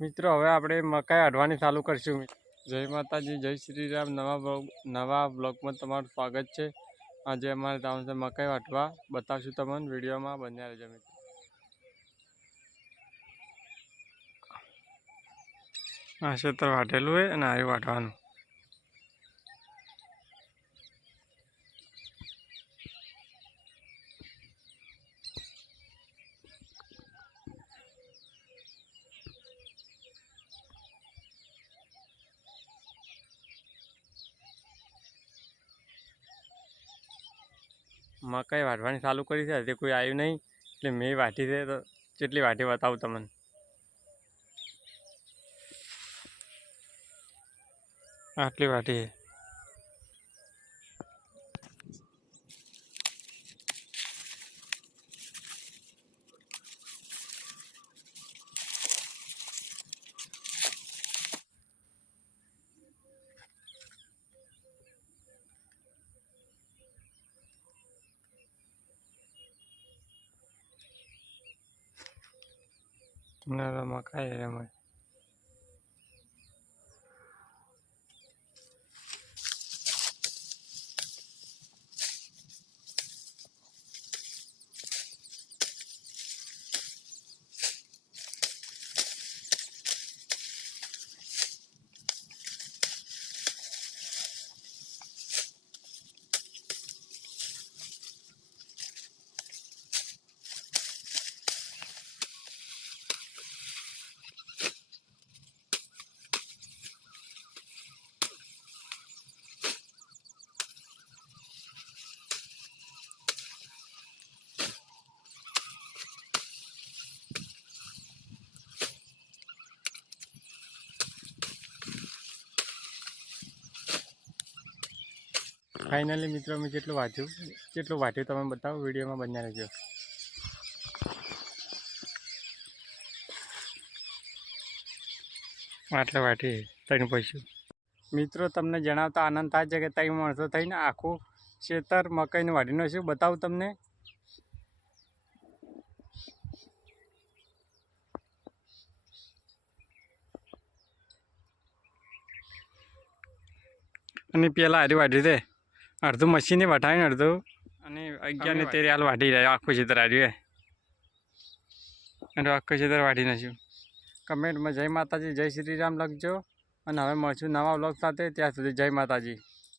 મિત્રો હવે આપણે મકાઈ વાઢવાની ચાલુ કરશું। જય માતાજી, જય શ્રી રામ। નવા બ્લોગમાં તમારું સ્વાગત છે। આજે અમારે જવાનું છે મકાઈ વાઢવા, બતાવશું તમને વિડીયોમાં, બન્યા રહેજો મિત્રો। આ ક્ષેત્ર વાઢેલું હોય અને આ વાઢવાનું। મકાઈ વાઢવાની ચાલુ કરી છે, હજી કોઈ આવ્યું નહીં એટલે મેં વાઢી છે તો કેટલી વાઢી બતાવું તમને। આટલી વાઢી છે। તમને તો મકાઈ રમે ફાઇનલી મિત્રો મેં જેટલું વાઢ્યું તમે બતાવો, વિડીયોમાં બન્યા રહેજો। આટલે વાઢી ત્રણ પૈસું મિત્રો તમને જણાવતા આનંદ થાય છે કે 3 માણસો થઈને આખું ખેતર મકાઈનું વાઢીનું શું બતાવું તમને। અને પેલા હારી વાઢી દે, અડધું મશીને વઢાવીને અડધું અને 11 ને 13 હાલ વાઢી જાય આખું ખેતર હાર્યું અને આખું ખેતર વાઢી નાખ્યું। કમેન્ટમાં જય માતાજી, જય શ્રી રામ લખજો અને હવે મળશું નવા વ્લોગ સાથે। ત્યાં સુધી જય માતાજી।